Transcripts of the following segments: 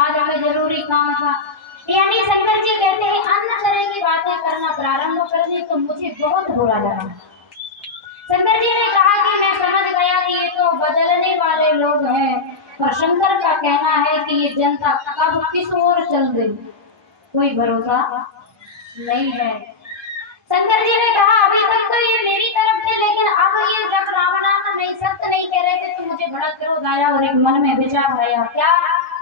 आज हमें जरूरी काम था। यानी शंकर जी कहते हैं अन्य तरह की बातें करना प्रारंभ कर दी तो मुझे बहुत बुरा लगा। शंकर जी ने कहा कि मैं समझ गया कि ये तो बदलने वाले लोग हैं, पर शंकर का कहना है कि ये जनता कब किस ओर चल गई कोई भरोसा नहीं है। शंकर जी ने कहा अभी तक तो ये मेरी तरफ थे, लेकिन अब ये जब राम नाम नहीं सत्य नहीं कह रहे थे तो मुझे बड़ा क्रोध आया और एक मन में विचार आया। क्या?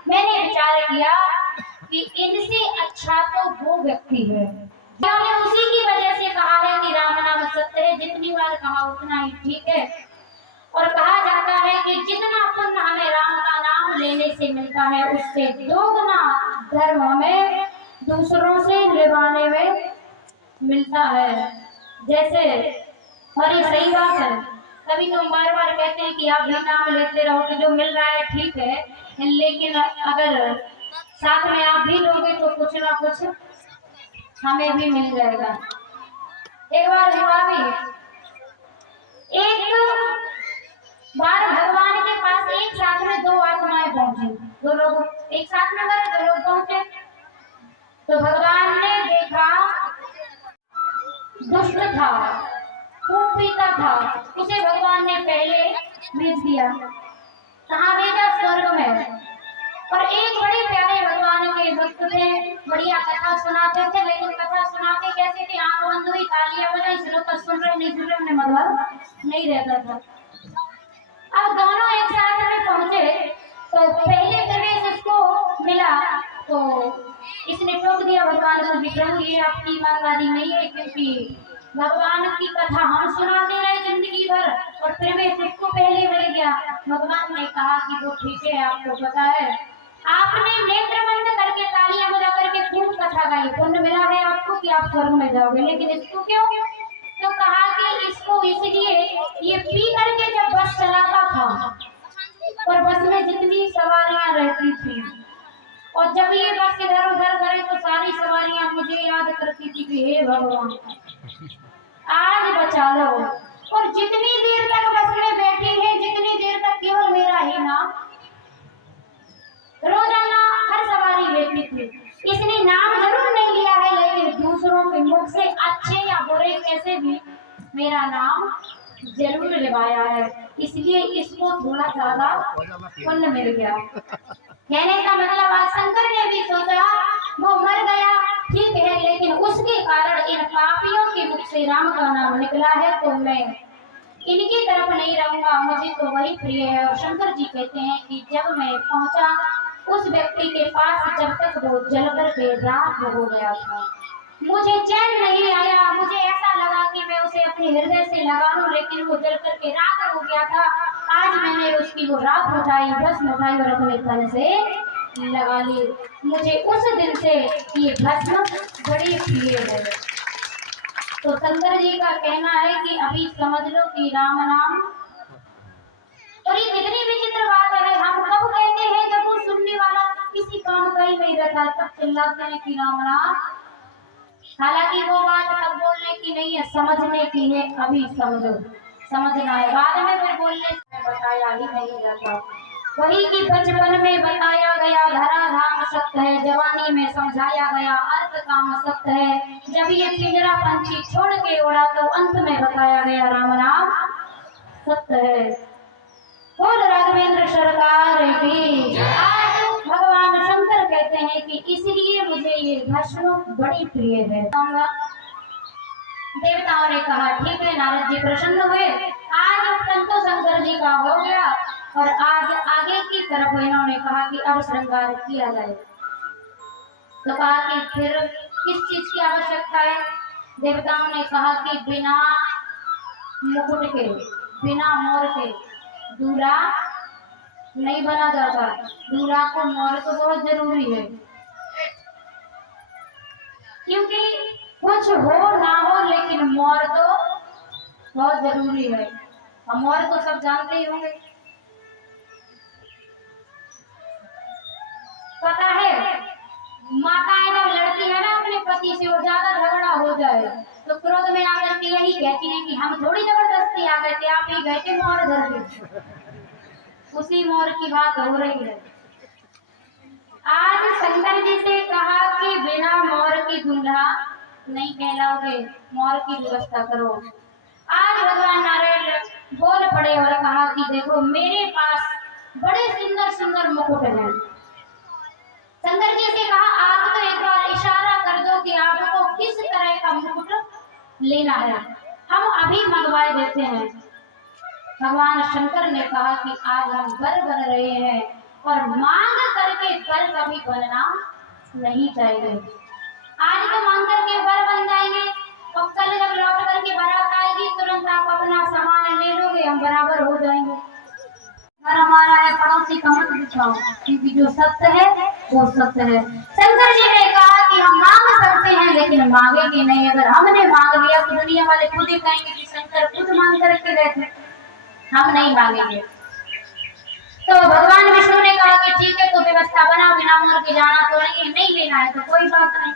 मैंने विचार किया कि इनसे अच्छा तो वो व्यक्ति है जिन्होंने उसी की वजह से कहा है कि राम नाम सत्य है। जितनी बार कहा उतना ही ठीक है। और कहा जाता है कि जितना पुण्य हमें राम का नाम लेने से मिलता है उससे दोगुना धर्म हमें दूसरों से निभाने में मिलता है। जैसे और ये सही बात है, कभी तुम बार बार कहते हैं कि आप भी नाम लेते रहो कि जो मिल रहा है ठीक है, लेकिन अगर साथ में आप भी लोगे तो कुछ ना कुछ हमें भी मिल जाएगा। एक बार हुआ भी, एक बार भगवान के पास एक साथ में दो आत्माएं पहुंची। दो लोग एक साथ में गए, दो लोग पहुंचे तो भगवान ने देखा दुष्ट था, खूब पीता था, उसे भगवान ने पहले भेज दिया। कहाँ भेजा? स्वर्ग में। और एक बड़े प्यारे भगवान के भक्त थे, बढ़िया कथा सुनाते थे, लेकिन कथा सुनाते कैसे थे? आंख बंद हुई, तालियां बजाई, सिरों पर सुन रहे नहीं सुन रहे, मतलब नहीं रहता था। अब दोनों एक साथ में पहुंचे तो पहले प्रवेश उसको मिला तो इसने टोक दिया भगवान को कि प्रभु ये आपकी ईमानदारी नहीं है, क्योंकि भगवान की कथा हम सुनाते रहे जिंदगी भर और प्रवेश इसको पहले मिल गया। भगवान ने कहा कि वो ठीक है, आपको पता है आपने नेत्र बंद करके तालियां बजा करके खूब कथा गाई, पुण्य मिला है आपको कि आप स्वर्ग में जाओगे, लेकिन इसको क्यों? तो कहा कि इसको इसलिए ये पी करके जब बस चलाता था और बस में जितनी सवारियां रहती थी और जब ये बस इधर उधर करे तो सारी सवारियां मुझे याद करती थी कि हे भगवान आज बचा लो। और जितनी देर तक बस में बैठी है, जितनी देर तक केवल मेरा ही नाम रोजाना हर सवारी लेती थी। इसने नाम जरूर नहीं लिया है, लेकिन दूसरों के मुख से अच्छे या बुरे कैसे भी मेरा नाम जरूर लिवाया है, इसलिए इसको थोड़ा ज्यादा पुण्य मिल गया। कहने का मतलब आज शंकर ने भी सोचा वो मर गया ठीक है, लेकिन उसके कारण इन पापियों के मुख से राम का नाम निकला है तो मैं इनकी तरफ नहीं रहूंगा, मुझे तो वही प्रिय है। और शंकर जी कहते हैं कि जब मैं पहुंचा उस व्यक्ति के पास, जब तक वो जलकर के राख हो गया था, मुझे चैन नहीं आया। मुझे ऐसा लगा कि मैं उसे अपने हृदय से लगा लूं, लेकिन वो जलकर के राख हो गया था। आज मैंने उसकी वो राख उठाई, भस्म उठाई और अपने तन से लगा ली। मुझे उस दिन से ये भस्म बड़ी प्रिय है। तो शंकर जी का कहना है कि अभी समझ लो कि राम नाम, और ये कितनी विचित्र बात है, हम कब कहते हैं जब वो सुनने वाला किसी काम का ही नहीं रहता है तब चिल्लाते हैं कि राम नाम। हालांकि वो बात तब बोलने की नहीं है, समझने की है। अभी समझो, समझना है, बाद में फिर बोलने से बताया ही नहीं जाता। वही कि बचपन में बताया गया धरा धाम सत्य है, जवानी में समझाया गया अर्थ काम सत्य है, जब ये पिंजरा पंछी छोड़ के उड़ा तो अंत में बताया गया राम नाम सत्य है। बोल राघवेंद्र सरकार की। भगवान शंकर कहते हैं कि इसलिए मुझे ये भस्म बड़ी प्रिय है। देवताओं ने कहा ठीक है, नारद जी प्रसन्न हुए, आज संतो शंकर जी का हो गया और आज आगे की तरफ इन्होंने कहा कि अब श्रृंगार किया जाए। तो कहा कि फिर किस चीज की आवश्यकता है? देवताओं ने कहा कि बिना मुकुट के, बिना मोर के दूल्हा नहीं बना जाता, दूल्हा को मोर तो बहुत जरूरी है, क्योंकि कुछ हो ना हो लेकिन मोर तो बहुत जरूरी है। और मोर तो सब जानते ही होंगे, पता है माताएं जब लड़ती है ना अपने पति से और ज्यादा झगड़ा हो जाए तो क्रोध में आकर के यही कहती है कि हम थोड़ी जबरदस्ती आ गए थे, आप ही गए थे मोर धर के। उसी मोर की बात हो रही है। आज नहीं कहलाओगे, मोर की व्यवस्था करो। आज भगवान नारायण बोल पड़े और कहा कि देखो मेरे पास बड़े सुंदर सुंदर मुकुट हैं। शंकर जी से कहा आप तो एक बार इशारा कर दो कि आपको किस तरह का मुकुट लेना है, हम अभी मंगवा देते हैं। भगवान शंकर ने कहा कि आज हम वर बन रहे हैं और मांग करके वर कभी बनना नहीं चाहिए। आज तो मांग करके वर बन जाएंगे और कल जब लौट करके बारात आएगी तुरंत आप अपना सामान ले लोगे, हम बराबर हो जाएंगे। घर हमारा है, पड़ोसी का मत दिखाओ, क्योंकि जो सत्य है वो सत्य है। शंकर जी ने कहा कि हम मांग सकते हैं लेकिन मांगेंगे नहीं। अगर हमने मांग लिया तो दुनिया वाले खुद ही कहेंगे कि शंकर खुद मांग करके गए थे, हम नहीं मांगेंगे। तो भगवान विष्णु ने कहा कि ठीक है, तो व्यवस्था बना, बिना मोर के जाना तो नहीं, नहीं लेना है तो कोई बात नहीं।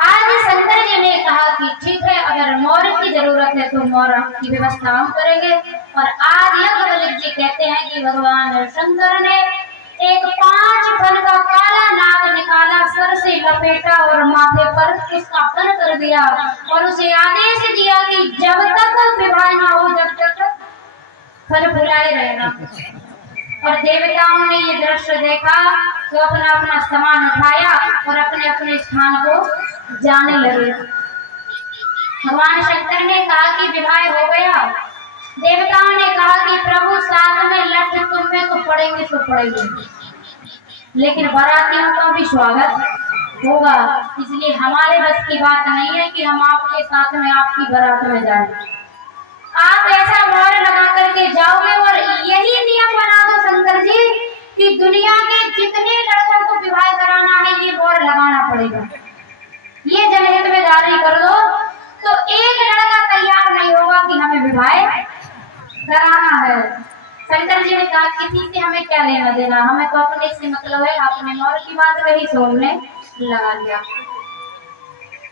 आज शंकर जी ने कहा कि ठीक है, अगर मोर की जरूरत है तो मोर की व्यवस्था हम करेंगे। और आज याज्ञवल्क्य जी कहते हैं कि भगवान शंकर ने एक 5 फल का काला नाग निकाला, सर से लपेटा और माथे पर उसका फन कर दिया और उसे आदेश दिया कि जब तक विवाह ना हो जब तक फल फुलाए रहना। और देवताओं ने ये दृश्य देखा तो अपना अपना सामान उठाया और अपने अपने स्थान को जाने लगे। भगवान शंकर ने कहा कि विवाह हो गया। देवताओं ने कहा कि प्रभु साथ में लठ तुम में तो पड़ेंगे तो पड़ेंगे, लेकिन बारातियों का भी स्वागत होगा, इसलिए हमारे बस की बात नहीं है कि हम आपके साथ में आपकी बारात में जाएं। आप ऐसा मोहर लगा करके जाओगे और यही नियम बना दो शंकर जी कि दुनिया के जितने लड़कों को विवाह कराना है ये मोहर लगाना पड़ेगा। ये जनहित में जारी कर दो तो एक लड़का तैयार नहीं होगा कि हमें विवाह कराना है। शंकर जी ने कहा किसी से हमें क्या लेना देना, हमें तो अपने से मतलब है। आपने मोहर की बात कही सो हमने लगा लिया।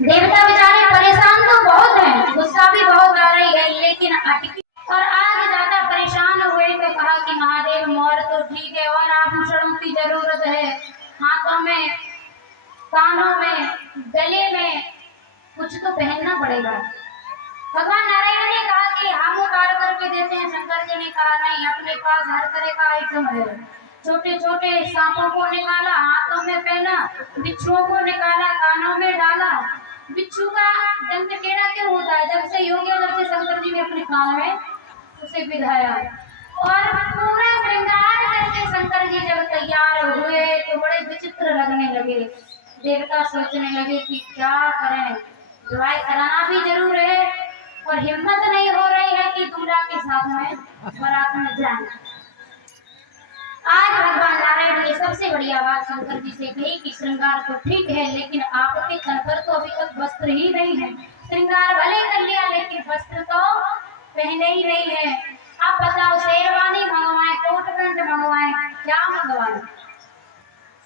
देवता बेचारे परेशान तो बहुत हैं, गुस्सा भी बहुत आ रही है, लेकिन अटकी और आज ज्यादा परेशान हुए तो कहा कि महादेव मोर तो ठीक है और आभूषणों की जरूरत है, हाथों में, कानों में, गले में कुछ तो पहनना पड़ेगा। भगवान नारायण ने कहा कि हम उतार करके देते हैं। शंकर जी ने कहा नहीं, अपने पास हर तरह का आइटम है। छोटे छोटे सांपों को निकाला, हाथों में पहना, बिच्छुओं को निकाला, कानों में डाला। बिच्छू का दंत टेढ़ा क्यों होता है? जब से योगी जब से शंकर जी ने अपने कान में उसे विधाया और पूरा श्रृंगार करके शंकर जी जब तैयार हुए तो बड़े विचित्र लगने लगे। देवता सोचने लगे कि क्या करें, विवाह कराना भी जरूर है और हिम्मत नहीं हो रही है कि दूल्हा के साथ में बारात में जाए। आज भगवान नारायण ने सबसे बढ़िया बात शंकर जी से कही कि श्रृंगार तो ठीक है लेकिन आपके तन पर तो अभी तक वस्त्र ही नहीं है। श्रृंगार भले कर लिया लेकिन वस्त्र तो पहने ही नहीं है। आप बताओ, शेरवानी मंगवाएं, कोट पैंट मंगवाएं, क्या मंगवाएं?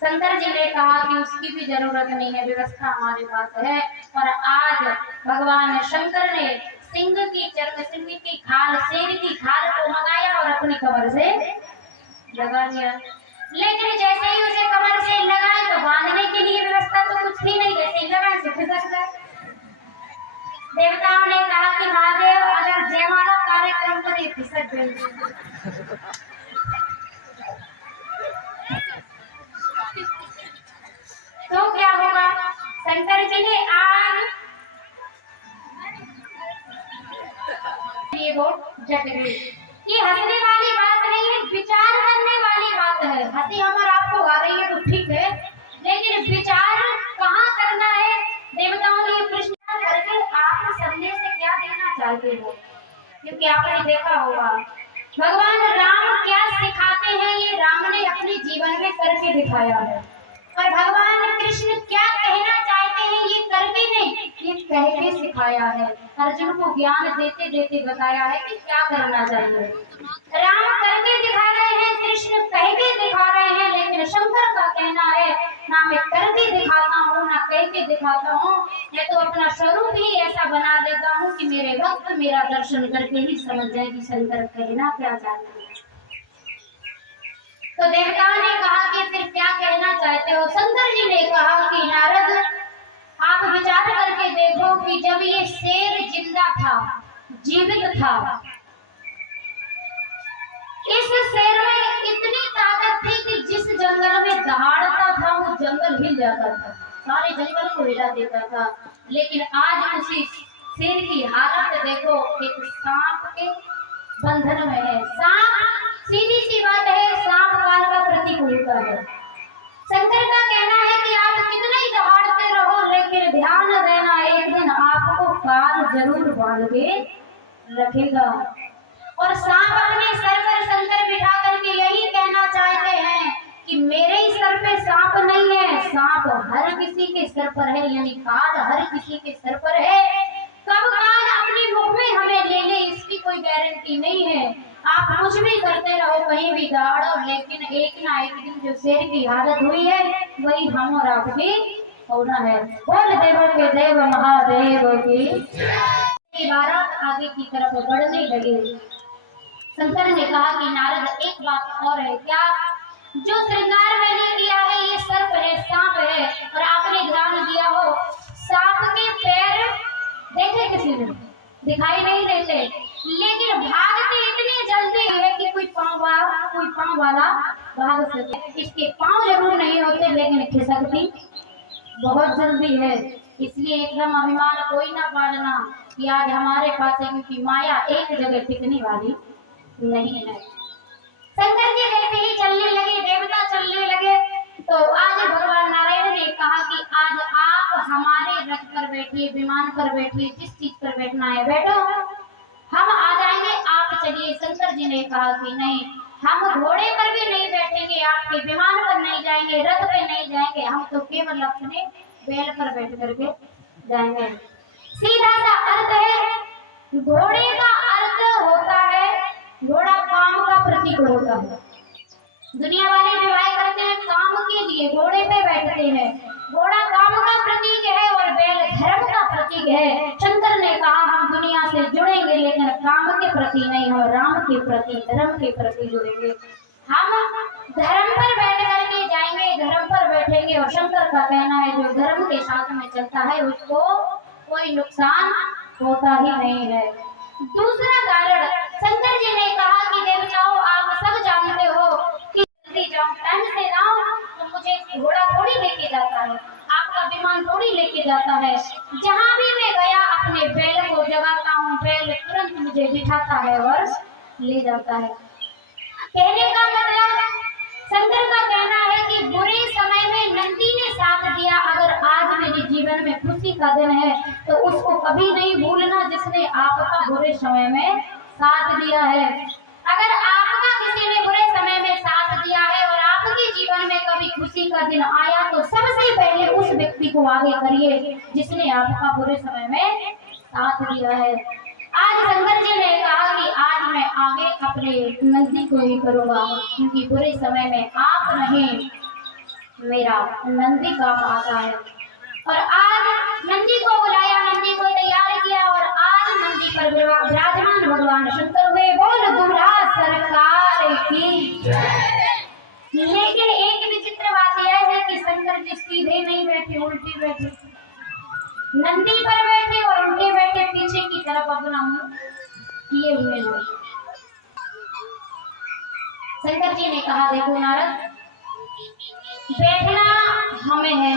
शंकर जी ने कहा कि उसकी भी जरूरत नहीं है, व्यवस्था हमारे पास है। और आज भगवान शंकर ने सिंह की चर्म, सिंह की खाल, शेर की खाल को मंगाया और अपनी कमर से लगा लिया। लेकिन जैसे ही उसे कमर से लगाए तो बांधने के लिए व्यवस्था तो कुछ थी नहीं, जैसे ही लगाए तो खिसक गए। देवताओं ने कहा कि महादेव अगर जयमाला कार्यक्रम पर ये खिसक गए तो क्या होगा? शंकर जी ने आज ये वो जट गई। ये हंसने वाली बात नहीं है, विचार करने वाली बात है। हंसी हमार आपको आ रही है तो ठीक है, लेकिन विचार कहाँ करना है? देवताओं ने प्रश्न करके आप संदेश से क्या देना चाहते हो? क्योंकि आपने देखा होगा भगवान राम क्या सिखाते हैं, ये राम ने अपने जीवन में करके दिखाया है। और भगवान कृष्ण क्या कहना चाहते हैं, ये करके नहीं, ये कह के सिखाया है। अर्जुन को ज्ञान देते देते बताया है कि क्या करना चाहिए। राम करके दिखा रहे हैं, कृष्ण कह के दिखा रहे हैं, लेकिन शंकर का कहना है ना मैं करके दिखाता हूँ ना कह के दिखाता हूँ, मैं तो अपना स्वरूप ही ऐसा बना देता हूँ कि मेरे भक्त मेरा दर्शन करके ही समझ जाए कि शंकर कहना क्या चाहते हैं। तो देवताओं ने कहा कि फिर क्या कहना चाहते हो? शंकर जी ने कहा कि नारद आप विचार करके कि जब ये शेर जिंदा था, जीवित था, इस शेर में इतनी ताकत थी कि जिस जंगल में दहाड़ता था वो जंगल हिल जाता था, सारे जंगल को हिला देता था। लेकिन आज उसी शेर की हालत देखो, एक सांप के बंधन में है। सांप, सीधी सी बात है, सांप काल का प्रतीक होता है। शंकर का कहना है कि आप कितने ही दहाड़ते रहो, लेकिन ध्यान देना एक दिन आपको काल जरूर बांध के रखेगा। और सांप अपने सर पर शंकर बिठा करके यही कहना चाहते हैं कि मेरे ही सर पे सांप नहीं है, सांप हर किसी के सर पर है, यानी काल हर किसी के सर पर है। कब काल अपने मुख में हमें ले ले इसकी कोई गारंटी नहीं है। आप कुछ भी करते रहो, कहीं भी दहाड़ो, लेकिन एक ना एक दिन जो शेर की हालत हुई है वही हम और आप भी होना है। बोल देवों के देव महादेव की। बारात आगे की तरफ बढ़ने लगे। शंकर ने कहा कि नारद एक बात और है, क्या जो श्रृंगार मैंने किया है ये सर्प है, सांप है, और आपने ध्यान दिया हो सांप के पैर देखे किसी ने दिखाई नहीं देते, लेकिन भागते इतने जल्दी है कि कोई पांव वाला भाग सके। इसके पांव जरूर नहीं होते लेकिन खिसकती बहुत जल्दी है। इसलिए एकदम अभिमान कोई ना पालना कि आज हमारे पास है, क्योंकि माया एक जगह टिकने वाली नहीं है। शंकर जी जैसे ही चलने लगे, देवता चलने लगे, तो आज भगवान नारायण ने कहा कि आज आप हमारे रथ पर बैठिए, विमान पर बैठिए, जिस चीज पर बैठना है बैठो, हम आ जाएंगे, आप चलिए। शंकर जी ने कहा कि नहीं, हम घोड़े पर भी नहीं बैठेंगे, आपके विमान पर नहीं जाएंगे, रथ पे नहीं जाएंगे, हम तो केवल अपने बैल पर बैठ करके जाएंगे। सीधा सा अर्थ है, घोड़े का अर्थ होता है, घोड़ा काम का प्रतीक होता है। दुनिया वाले विवाह करते हैं काम के लिए, घोड़े पे बैठते हैं, घोड़ा काम का प्रतीक है और बैल धर्म का प्रतीक है। शंकर ने कहा हम दुनिया से जुड़ेंगे लेकिन काम के प्रति नहीं, हम राम के प्रति, धर्म के प्रति जुड़ेंगे। हम धर्म पर बैठ करके जाएंगे, धर्म पर बैठेंगे, और शंकर का कहना है जो धर्म के साथ में चलता है उसको कोई नुकसान होता ही नहीं है। दूसरा कारण, शंकर जी ने कहा कि देवताओं आप सब जानते हो कि जल्दी जाओ, टाइम से जाओ, तो मुझे घोड़ा थोड़ी लेके जाता है, आपका विमान थोड़ी लेके जाता है। जहाँ भी मैं गया अपने बैल को जगाता हूँ, बैल तुरंत मुझे बिठाता है और ले जाता है। कहने का मतलब, शंकर का कहना है कि बुरे समय में नंदी ने साथ दिया, अगर आज मेरे जीवन में खुशी का दिन है तो उसको कभी नहीं भूलना जिसने आपका बुरे समय में साथ दिया है। अगर आपका किसी ने बुरे समय में साथ दिया है और आपके जीवन में कभी खुशी का दिन आया तो सबसे पहले उस व्यक्ति को आगे करिए जिसने आपका बुरे समय में साथ दिया है। आज शंकर जी ने कहा कि आज मैं आगे अपने नंदी को ही करूंगा, क्योंकि बुरे समय में आप नहीं, मेरा नंदी काम आता है। और आज नंदी को बुलाया, नंदी को तैयार किया, और आज नंदी पर विराजमान भगवान शंकर हुए। बोल दूल्हा सरकार की। लेकिन एक विचित्र बात यह है कि शंकर जी सीधे नहीं बैठे, उल्टे बैठे, नंदी पर बैठे और उल्टे बैठे, पीछे की तरफ अपना मुंह किए हुए हैं। शंकर जी ने कहा देखो नारद, बैठना हमें है,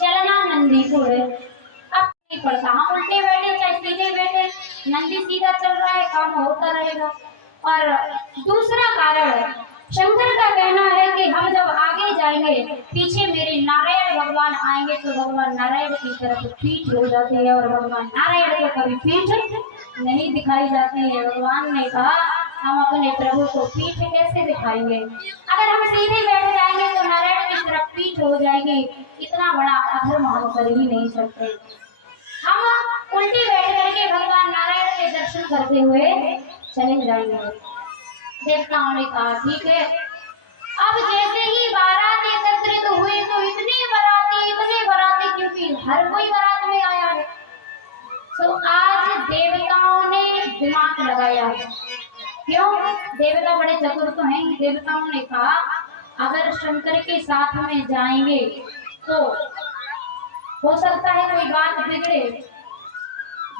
चलना नंदी को है, अब नहीं पड़ता हम उल्टे बैठे चाहे सीधे बैठे, नंदी सीधा चल रहा है, काम होता रहेगा। और दूसरा कारण, शंकर का कहना है कि हम जब आगे जाएंगे पीछे मेरे नारायण भगवान आएंगे तो भगवान नारायण की तरफ पीठ हो जाती है, और भगवान नारायण को कभी पीठ नहीं दिखाई जाती है। भगवान ने कहा हम अपने प्रभु को पीठ कैसे दिखाएंगे, अगर हम सीधे बैठ जाएंगे तो नारायण की तरफ पीठ हो जाएगी, इतना बड़ा अधर्म हम कर ही नहीं सकते। हम उल्टे बैठ करके भगवान नारायण के दर्शन करते हुए चले जाएंगे। देवताओं ने कहा ठीक है। अब जैसे ही बारात एकत्रित हुए तो इतने बराती, क्योंकि हर कोई बारात में आया है, तो आज देवताओं ने दिमाग लगाया। क्यों? देवता बड़े चतुर तो हैं। देवताओं ने कहा अगर शंकर के साथ में जाएंगे तो हो सकता है कोई बात बिगड़े,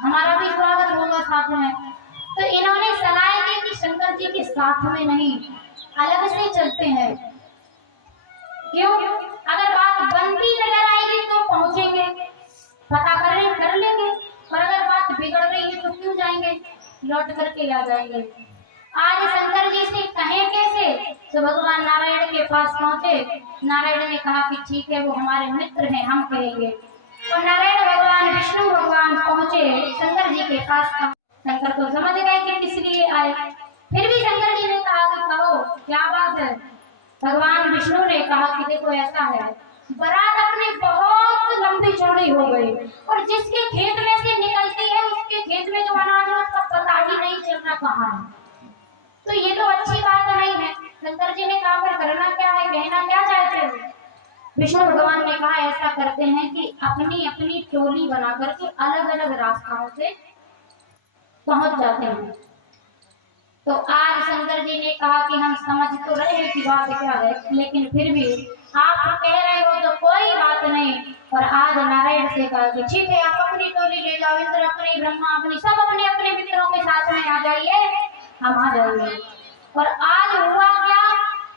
हमारा भी स्वागत होगा साथ में। तो इन्होंने सलाह दी कि शंकर जी के साथ में नहीं, अलग से चलते हैं। क्यों? अगर बात बनती नजर आएगी तो पहुंचेंगे, पता कर लेंगे, और अगर बात बिगड़ रही है तो क्यों जाएंगे, लौट करके आ जाएंगे। आज शंकर जी से कहें कैसे? तो भगवान नारायण के पास पहुंचे। नारायण ने कहा कि ठीक है, वो हमारे मित्र हैं, हम कहेंगे। और नारायण भगवान विष्णु भगवान पहुंचे शंकर जी के पास। शंकर तो समझ गए कि किस लिए आए, फिर भी शंकर जी ने कहा कि कहो क्या बात है। भगवान विष्णु ने कहा कि देखो ऐसा है, बारात अपनी बहुत लंबी चौड़ी हो गई और जिसके खेत में से निकलती है उसके खेत में जो अनाज है उसका पता ही नहीं चल रहा कहाँ है। तो ये तो अच्छी बात नहीं है। शंकर जी ने कहा फिर करना क्या है, कहना क्या चाहते हो? विष्णु भगवान ने कहा ऐसा करते हैं कि अपनी अपनी टोली बना करके अलग अलग रास्ताओं से पहुंच जाते हैं। तो आज शंकर जी ने कहा कि हम समझ तो रहे हैं कि बात क्या है, लेकिन फिर भी आप कह रहे हो तो कोई बात नहीं। और आज नारायण से कहा कि ठीक है, आप अपनी टोली ले जाओ, इंद्र अपनी, ब्रह्मा अपनी, सब अपने अपने मित्रों के साथ में आ जाइए, हम आ जाएंगे। और आज हुआ क्या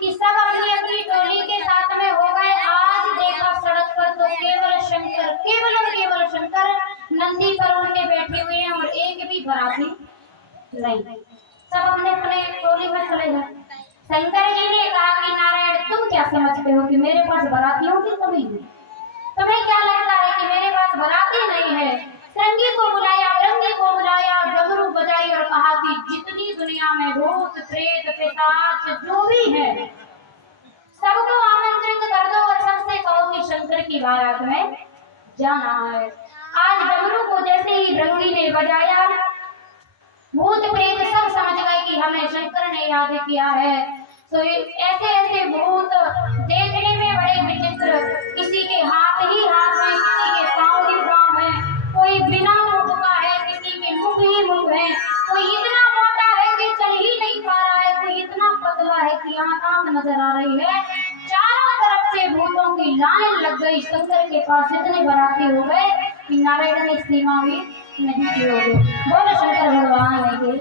कि सब अपनी अपनी टोली के साथ में हो गए। आज देखा सड़क पर तो केवल शंकर, केवल और केवल शंकर नंदी पर उनके बैठे हुए हैं और एक भी बाराती नहीं, सब अपने अपने टोली में चले गए। शंकर जी ने कहा कि नारायण तुम क्या समझते हो कि मेरे पास बारातियों की कमी है? तुम्हें क्या लगता है कि मेरे पास बाराती नहीं है? संगी को बुलाया, रंगी को बुलाया, डमरू बजाई और कहा कि जितनी दुनिया में भूत प्रेत पिशाच जो भी है सबको आमंत्रित कर दो और सबसे कहो कि शंकर की बारात में जाना है। आज डमरू को जैसे ही रंगी ने बजाया, भूत प्रेत सब समझ गए कि हमें शंकर ने याद किया है। तो ऐसे ऐसे भूत देखने में बड़े विचित्र, किसी के हाथ ही हाथ में, किसी के पांव ही पांव है, कोई बिना मुख का है, किसी के मुख ही मुख है, कोई इतना मोटा है कि चल ही नहीं पा रहा है, कोई इतना पतला है कि आंख नजर आ रही है। चारों तरफ से भूतों की लाइन लग गई। शंकर के पास इतने बाराती हो गए कि नारायण ने सीमा भी नहीं की होगी। बोलो शंकर भगवान की।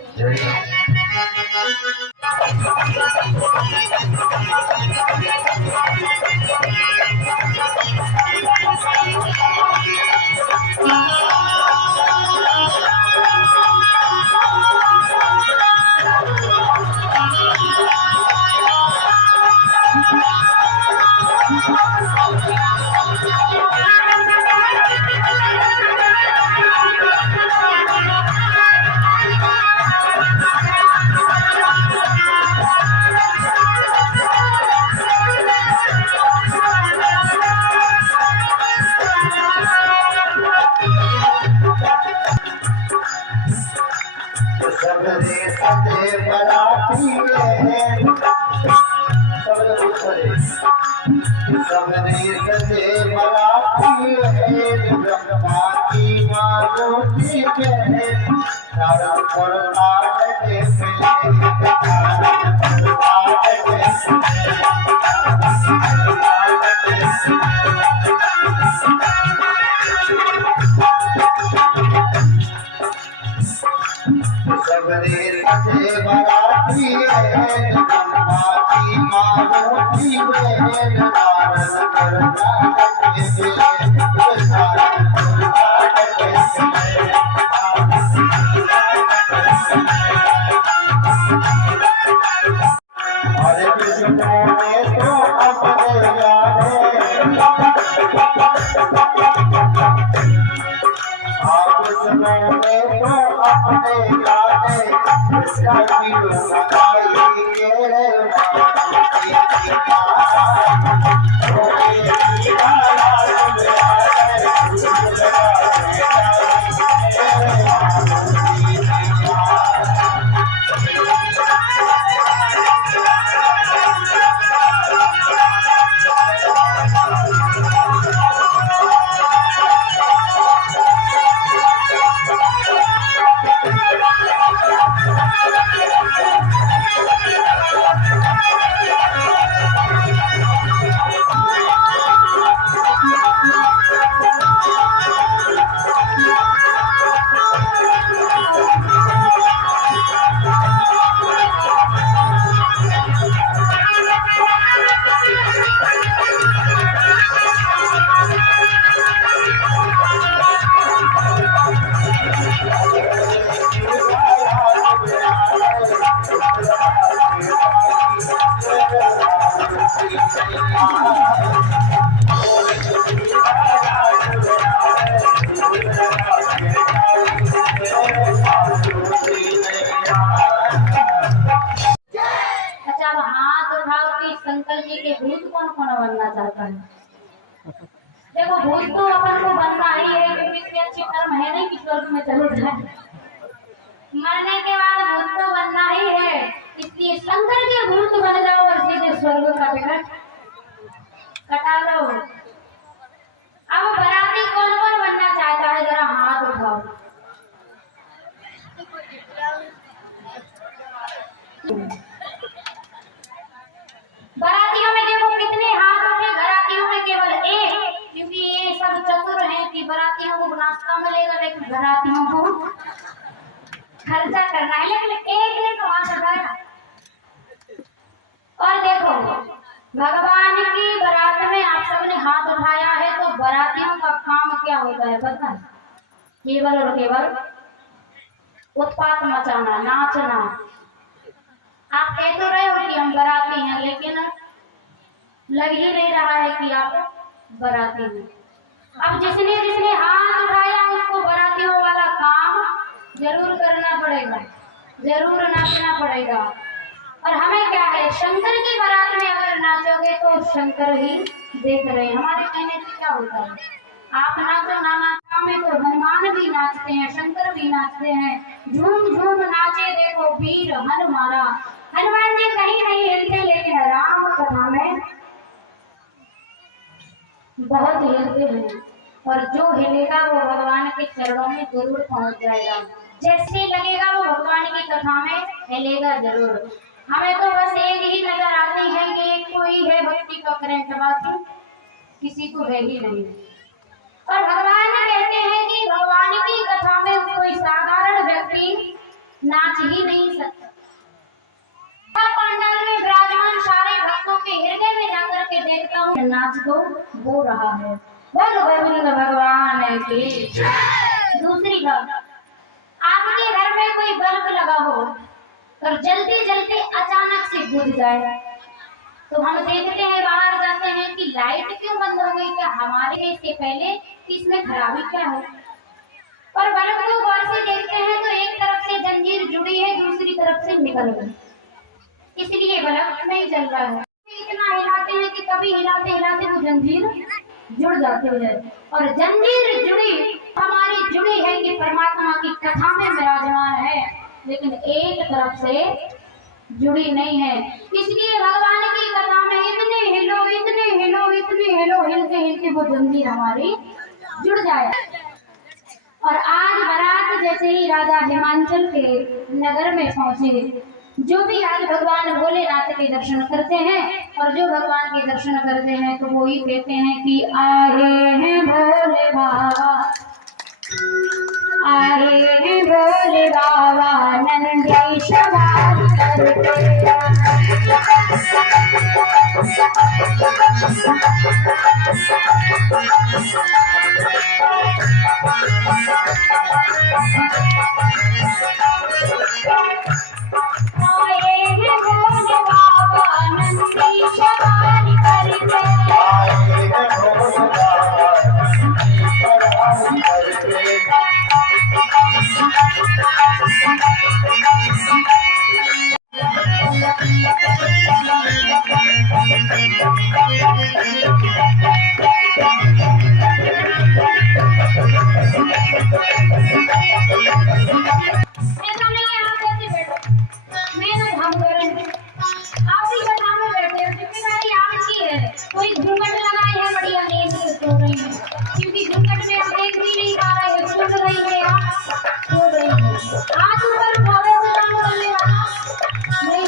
होता है। देखो भूत तो अपन को बनना ही है, क्योंकि इतने अच्छे कर्म है नहीं कि स्वर्ग में चले जाए। मरने के बाद भूत तो बनना ही है, इसलिए शंकर के भूत बन जाओ और सीधे स्वर्ग का टिकट कटा लो। अब बराती कौन कौन बनना चाहता है, जरा हाथ उठाओ। बरातियों में देखो कितने हाथ उठे, घरातियों में केवल एक, क्योंकि ये सब चतुर हैं कि बरातियों को नाश्ता मिलेगा लेकिन घरातियों को खर्चा करना है, लेकिन एक ने तो हाथ उठाया। और देखो भगवान की बारात में आप सबने हाथ उठाया है, तो बारातियों का काम क्या होता है पता है? केवल और केवल उत्पात मचाना, नाचना। आप कह तो रहे हो कि हम बाराती हैं, लेकिन लग ही नहीं रहा है कि आप बाराती हैं। अब जिसने जिसने हाथ उठाया उसको बारातियों वाला काम जरूर करना पड़ेगा, जरूर नाचना पड़ेगा। और हमें क्या है, शंकर की बारात में अगर नाचोगे तो शंकर ही देख रहे हैं। हमारे कहने से क्या होता है, आप नाचो ना नाचो में तो हनुमान भी नाचते हैं, शंकर भी नाचते हैं। झूम झूम नाचे देखो वीर हनुमाना। हनुमान जी कहीं नहीं हिलते, लेकिन राम कथा में बहुत हिलते हैं। और जो हिलेगा वो भगवान के चरणों में जरूर पहुंच जाएगा। जैसे लगेगा वो भगवान की कथा में हिलेगा जरूर। हमें तो बस एक ही नजर आती है कि एक कोई है भक्ति का करंट, बाकी किसी को है ही नहीं। और भगवान कहते हैं कि भगवान की कथा में कोई साधारण व्यक्ति नाच ही नहीं सकता। पंडाल में विराजमान सारे भक्तों के हृदय में जाकर के देखता हूँ नाच तो हो रहा है। बोलो गोविंद भगवान की। दूसरी बात, आपके घर में कोई बल्ब लगा हो और जलते जलते अचानक से बुझ जाए, तो हम देखते हैं, बाहर जाते हैं कि लाइट क्यों बंद हो गई, क्या हमारे इससे पहले इसमें खराबी क्या है। और बल्ब को गौर से देखते हैं तो एक तरफ से जंजीर जुड़ी है, दूसरी तरफ से निकल गई, इसलिए बल्ब नहीं जल रहा है। इतना हिलाते हैं कि कभी हिलाते हिलाते वो जंजीर जुड़ जाते हैं। और जंजीर जुड़ी हमारी जुड़ी है कि परमात्मा की कथा में विराजमान है, लेकिन एक तरफ से जुड़ी नहीं है। इसलिए भगवान की कथा में इतने हिलो इतने हिलो इतने हिलो, हिलते हिलते वो जंजीर हमारी जुड़ जाए। और आज बारात जैसे ही राजा हिमांचल के नगर में पहुंचे, जो भी आज भगवान भोलेनाथ के दर्शन करते हैं, और जो भगवान के दर्शन करते हैं तो वो ही कहते हैं कि आए हैं भोले बाबा, आए हैं भोले बाबा नंदी सवारी करके। कोई घूंघट लगाई है, बढ़िया नींद से सो रही है, क्योंकि घूंघट में हम देख भी नहीं पा रहे हैं, सुन रही है या सो रही है। आज ऊपर उठावे से काम करने वाला नहीं।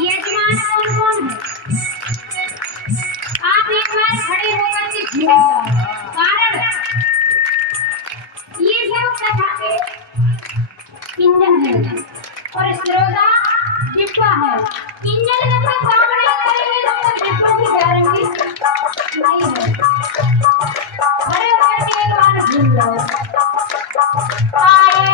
यजमान कौन कौन है? आप एक बार खड़े होकर के झूम जाओ, कारण ये सब कथा के इंजन है और श्रोता डिब्बा है। इंजन जब तक काम नहीं करेंगे तब तक डिब्बा की गारंटी नहीं है। खड़े होकर के एक बार झूम जाओ। आए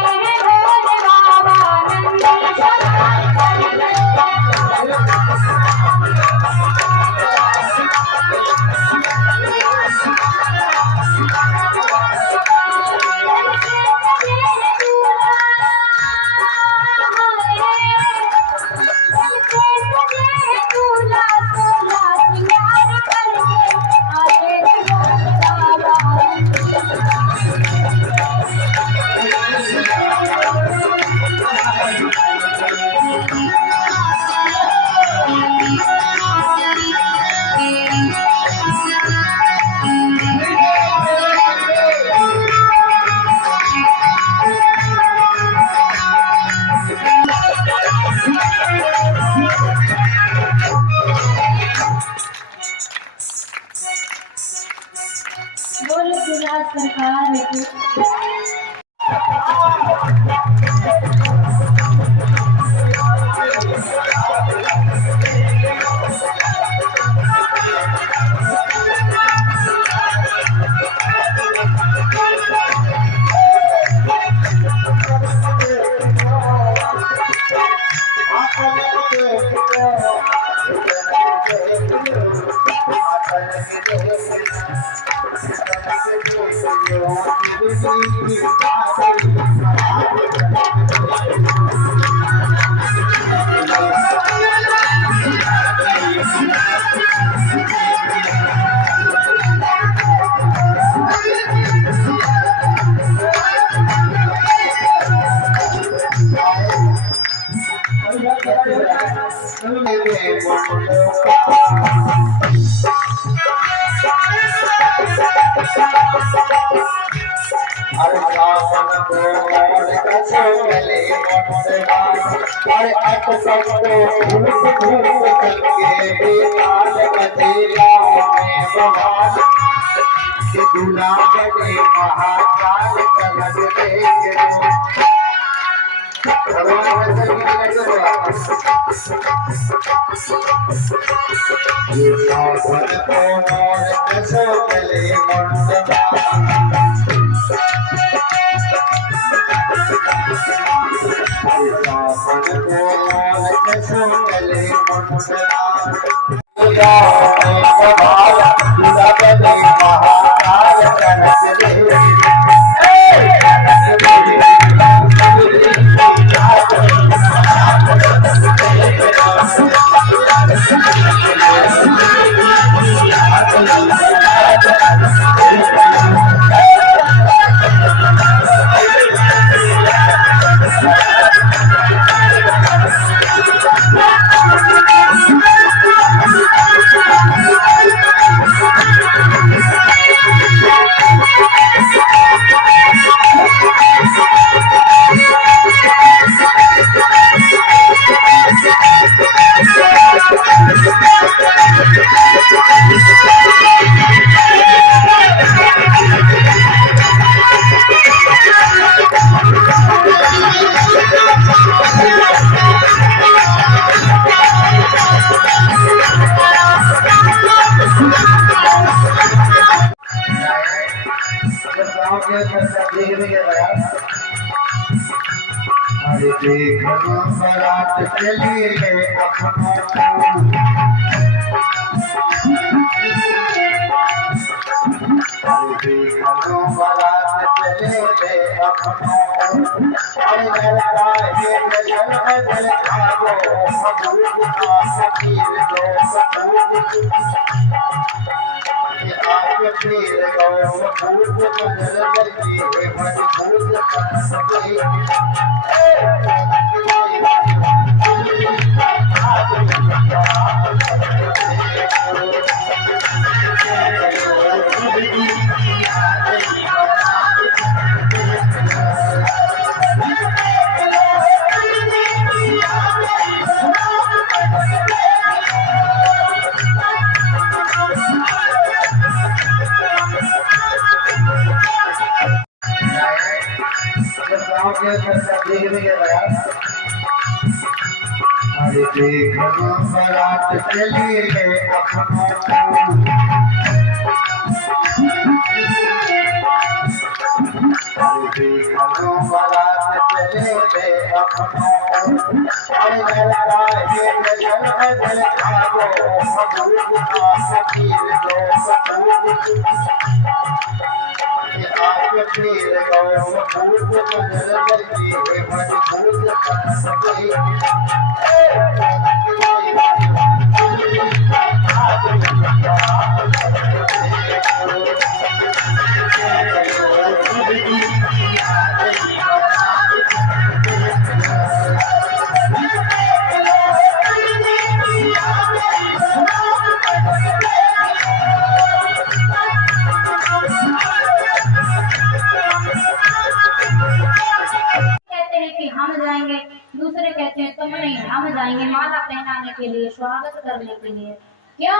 दूसरे कहते हैं तुम नहीं हम जाएंगे माला पहनाने के लिए, स्वागत करने के लिए। क्यों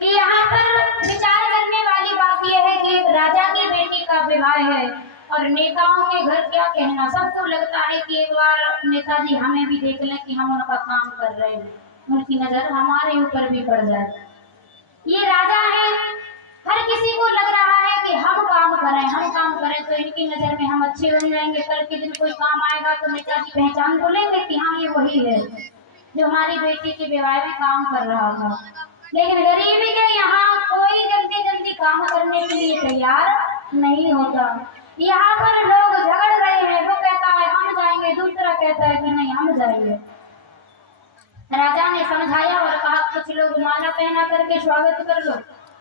कि यहाँ पर विचार करने वाली बात यह है कि एक राजा की बेटी का विवाह है और नेताओं के घर क्या कहना, सबको लगता है कि एक बार नेताजी हमें भी देख लें कि हम उनका काम कर रहे हैं, उनकी नजर हमारे ऊपर भी पड़ जाए। ये राजा है, हर किसी को लग रहा है कि हम काम करें तो इनकी नजर में हम अच्छे बन जाएंगे। कल के दिन कोई काम आएगा तो नेताजी पहचान तो लेंगे कि हाँ ये वही है जो हमारी बेटी के विवाह में काम कर रहा था। लेकिन गरीबी के यहाँ कोई जल्दी जल्दी काम करने के लिए तैयार नहीं होता। यहाँ पर लोग झगड़ रहे हैं, वो कहता है हम जाएंगे, दूसरा कहता है कि नहीं हम जाएंगे। राजा ने समझाया और कहा कुछ लोग माला पहना करके स्वागत कर लो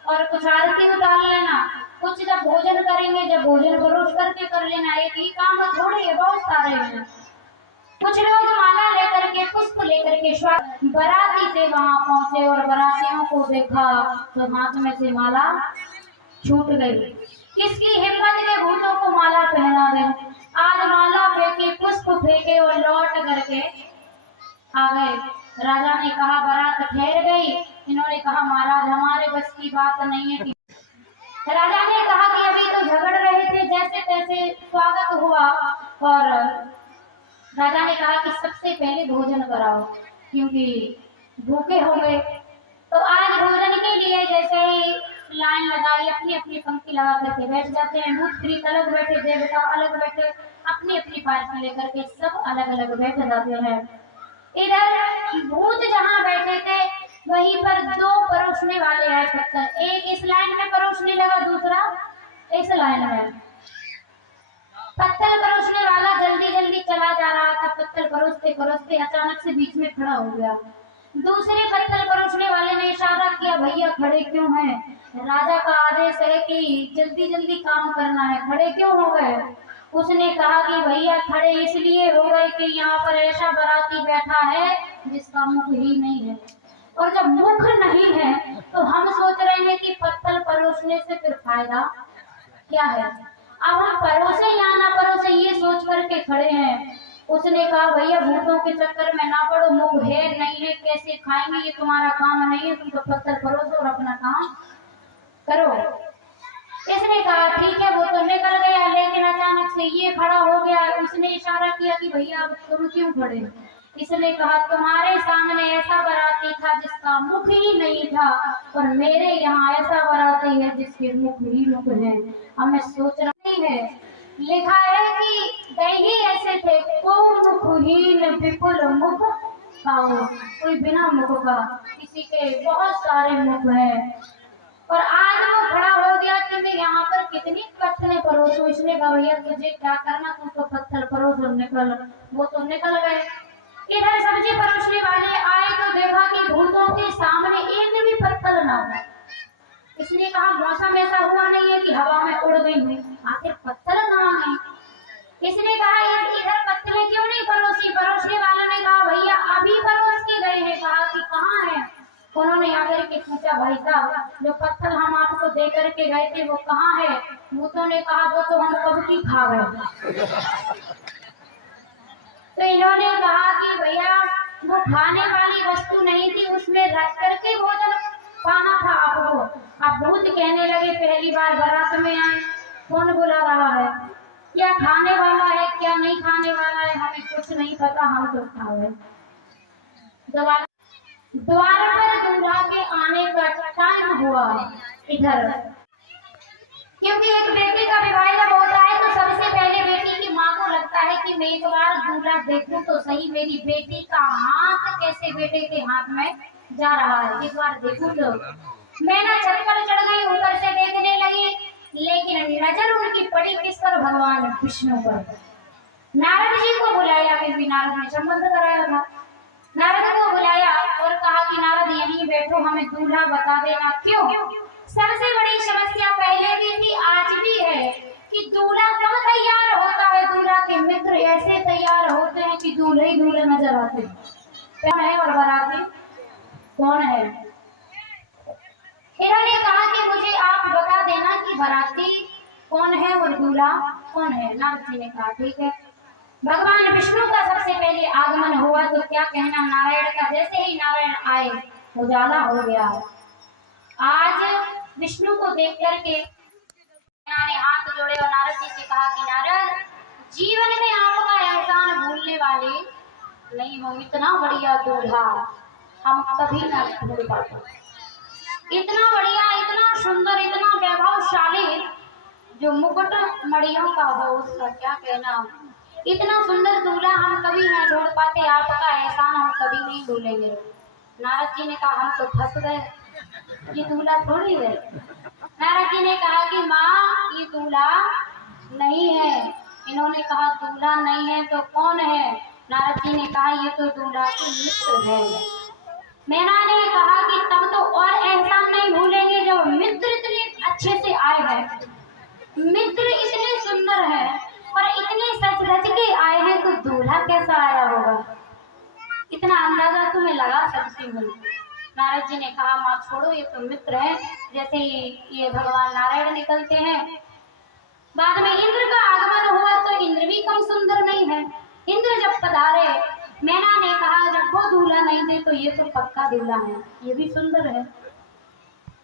और कुछ आरती उतार लेना, कुछ जब भोजन करेंगे जब भोजन परोस करके कर लेना, एक ही काम थोड़ी है, बहुत सारे हैं। कुछ लोग माला लेकर के पुष्प लेकर के स्वागत, बाराती से वहां पहुंचे और बारातियों को देखा तो हाथ में से माला छूट गई। किसकी हिम्मत के भूतों को माला पहना दे। आज माला फेंके, पुष्प फेंके और लौट करके आ गए। राजा ने कहा बारात ठहर गई। इन्होंने कहा महाराज हमारे बस की बात नहीं है कि राजा ने कहा कि अभी तो झगड़ रहे थे, जैसे तैसे स्वागत हुआ। और राजा ने कहा कि सबसे पहले भोजन कराओ क्योंकि भूखे हो गए। तो आज भोजन के लिए जैसे ही लाइन लगाई, अपनी अपनी पंक्ति लगा करके बैठ जाते हैं। भूत प्रीत अलग बैठे, देवता अलग बैठे, अपनी अपनी पार्टी लेकर के सब अलग अलग बैठ जाते हैं। इधर भूत जहाँ बैठे थे वहीं पर दो परोसने वाले आए पत्थर, एक इस लाइन में परोसने लगा, दूसरा इस लाइन में। पत्थर परोसने वाला जल्दी जल्दी चला जा रहा था, पत्थर परोसते परोसते अचानक से बीच में खड़ा हो गया। दूसरे पत्थर परोसने वाले ने इशारा किया भैया खड़े क्यों हैं, राजा का आदेश है कि जल्दी जल्दी काम करना है, खड़े क्यों हो गए। उसने कहा कि भैया खड़े इसलिए हो गए कि यहाँ पर ऐसा बाराती बैठा है जिसका मुख ही नहीं है, और जब मुख नहीं है तो हम सोच रहे हैं कि पत्थर परोसने से फिर फायदा क्या है। अब हम परोसे या ना परोसे ये सोच करके खड़े हैं। उसने कहा भैया भूतों के चक्कर में ना पड़ो, मुख है नहीं है कैसे खाएंगे, ये तुम्हारा काम नहीं है, तुम तो पत्थर परोसो और अपना काम करो। इसने कहा ठीक है। वो तो निकल गया, लेकिन अचानक से ये खड़ा हो गया। उसने इशारा किया कि भैया अब तुम क्यों खड़े। इसने कहा तुम्हारे सामने ऐसा बाराती था जिसका मुख ही नहीं था, और मेरे यहाँ ऐसा बाराती है जिसके मुख ही मुख है। अब मैं सोच रही है, लिखा है कि दही ऐसे थे को मुखहीन विपुल मुख पाओ, कोई बिना मुख का, किसी के बहुत सारे मुख हैं। और आज वो खड़ा हो गया कि मैं यहाँ पर कितनी पत्थर परोसो। इसने कहा भैया तुझे क्या करना, तुम तो पत्थर परोसो निकल। वो तो निकल गए। इधर सब्जी परोसने वाले आए तो देखा कि भूतों के सामने एक भी पत्थर ना हो। इसने कहा मौसम ऐसा हुआ नहीं है कि हवा में उड़ गई हुई, आखिर पत्थर कहाँ है। इसने कहा इधर पत्थर क्यों नहीं परोसी। परोसने वालों ने कहा भैया अभी परोस के गए हैं। कहा कि कहाँ है। उन्होंने आकर के पूछा भाई साहब जो पत्थर हम आपको दे करके गए थे वो कहाँ है। भूतों ने कहा वो तो हम कब की खा गए। तो इन्होंने कहा कि भैया वो खाने वाली वस्तु नहीं थी, उसमें रख करके भोजन पाना था आपको। आप भूत कहने लगे पहली बार बारात में आए, कौन बुला रहा है, क्या खाने वाला है क्या नहीं खाने वाला है, हमें कुछ नहीं पता, हम तो खा गए। द्वार पर दूल्हा के आने का टाइम हुआ। इधर क्योंकि एक बेटी का विवाह जब होता है तो सबसे पहले बेटी की माँ को लगता है कि मैं एक बार दूल्हा देखूं तो सही, मेरी बेटी का हाथ कैसे बेटे के हाथ में जा रहा है, एक बार देखूं तो। मैं ना छत पर चढ़ गई, ऊपर से देखने लगी, लेकिन नजर उनकी पड़ी किस पर, भगवान विष्णु पर। नारद जी को बुलाया, क्योंकि नारद ने संबंध कराया था। नारद को बुलाया और कहा कि नारद यहीं बैठो, हमें दूल्हा बता देना। क्यों? सबसे बड़ी समस्या पहले भी थी आज भी है कि दूल्हा कब तैयार होता है। दूल्हा के मित्र ऐसे तैयार होते हैं कि दूल्हे ही दूल्हे नजर आते हैं, कौन है और बाराती कौन है। इन्होंने कहा कि मुझे आप बता देना कि बाराती कौन है और दूल्हा कौन है। नारद जी ने कहा ठीक है। भगवान विष्णु का सबसे पहले आगमन हुआ तो क्या कहना नारायण का। जैसे ही नारायण आए उजाला हो गया। आज विष्णु को देख करके हाथ जोड़े और नारद जी से कहा कि नारद, जीवन में आपका एहसान भूलने वाले नहीं हो। इतना बढ़िया दूल्हा हम कभी ना भूल पाते। इतना बढ़िया, इतना सुंदर, इतना वैभवशाली, जो मुकुट मणियों का हो उसका क्या कहना। इतना सुंदर दूल्हा हम कभी ना ढूंढ पाते, आपका एहसान हम कभी नहीं भूलेंगे। नारद जी ने कहा हम तो फंस गए, ये दूल्हा थोड़ी है। नारद जी ने कहा कि माँ ये दूल्हा नहीं है। इन्होंने कहा दूल्हा नहीं है तो कौन है? नारद जी ने कहा ये तो दूल्हा के मित्र है। मैना ने कहा कि तब तो और एहसान नहीं भूलेंगे जब मित्र इतने अच्छे से आए हैं, मित्र इतने सुंदर है और इतने सज धज के आए हैं, तो दूल्हा कैसा आया होगा, इतना अंदाजा तुम्हें लगा सकती हूँ। नारद जी ने कहा माँ छोड़ो, ये तो मित्र है। जैसे ये भगवान नारायण निकलते हैं, बाद में इंद्र का आगमन हुआ तो इंद्र भी कम सुंदर नहीं है। इंद्र जब पधारे, मैना ने कहा जब वो दूल्हा नहीं थे तो ये तो पक्का दूल्हा है, ये भी सुंदर है।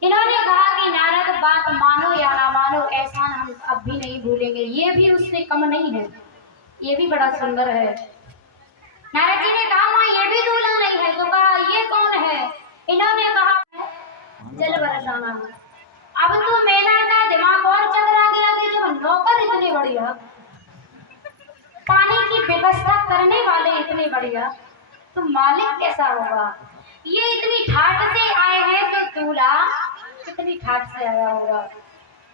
इन्होंने कहा कि नारद बात मानो या ना मानो, एहसान हम अब भी नहीं भूलेंगे, ये भी उससे कम नहीं है, ये भी बड़ा सुंदर है। नारद जी ने कहा माँ ये भी दूल्हा नहीं है, तो कहा ये कौन है? इन्होंने कहा जल बरसाना। अब तो मैना का दिमाग और चकरा गया कि जब नौकर इतने बढ़िया, पानी की व्यवस्था करने वाले इतने बढ़िया, तो मालिक कैसा होगा? ये इतनी ठाट से आए हैं तो दूल्हा कितनी ठाट से आया होगा।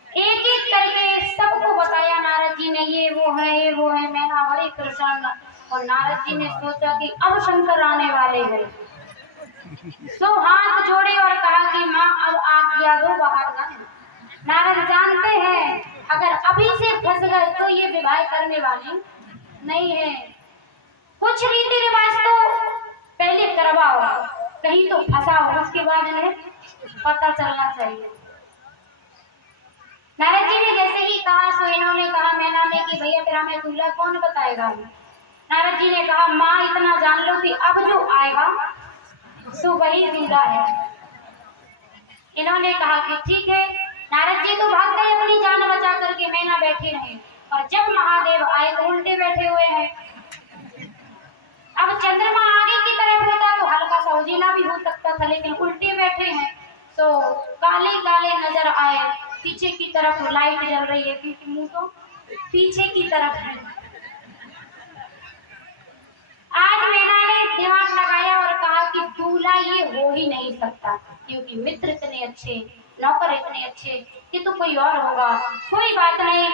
एक एक करके सबको बताया नारद जी ने, ये वो है, ये वो है। मैना बड़ी परेशान, और नारद जी ने सोचा कि अब शंकर आने वाले हैं, तो हाथ जोड़े और कहा कि माँ अब आज्ञा दो बाहर ना। नारद जानते हैं अगर अभी से फंस गए तो ये विवाह करने वाले नहीं है। कुछ रीति रिवाज तो पहले करवाओ, कहीं तो फंसाओ, उसके बाद इन्हें पता चलना चाहिए। नारद जी ने जैसे ही कहा सो इन्होंने कहा मैना ने कि भैया फिर हमें दूल्हा कौन बताएगा? नारद जी ने कहा माँ इतना जान लो कि अब जो आएगा तो वही दूल्हा है। इन्होंने कहा कि ठीक है। नारद जी तो भाग गए अपनी जान बचा करके, मैना बैठी रही, और जब महादेव आए तो उल्टे बैठे हुए हैं। अब चंद्रमा आगे की तरफ होता तो हल्का सा उजीला भी हो सकता था, लेकिन उल्टे बैठे हैं तो काले काले नजर आए। पीछे की तरफ लाइट जल रही है क्योंकि मुंह तो पीछे की तरफ है। आज मैना ने दिमाग लगाया और कहा कि दूल्हा ये हो ही नहीं सकता, क्योंकि मित्र इतने अच्छे, नौकर इतने अच्छे, ये तो कोई और होगा। कोई बात नहीं,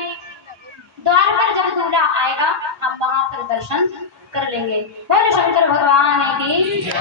द्वार पर जब दूल्हा आएगा हम वहां पर दर्शन कर लेंगे। बोलो शंकर भगवान की।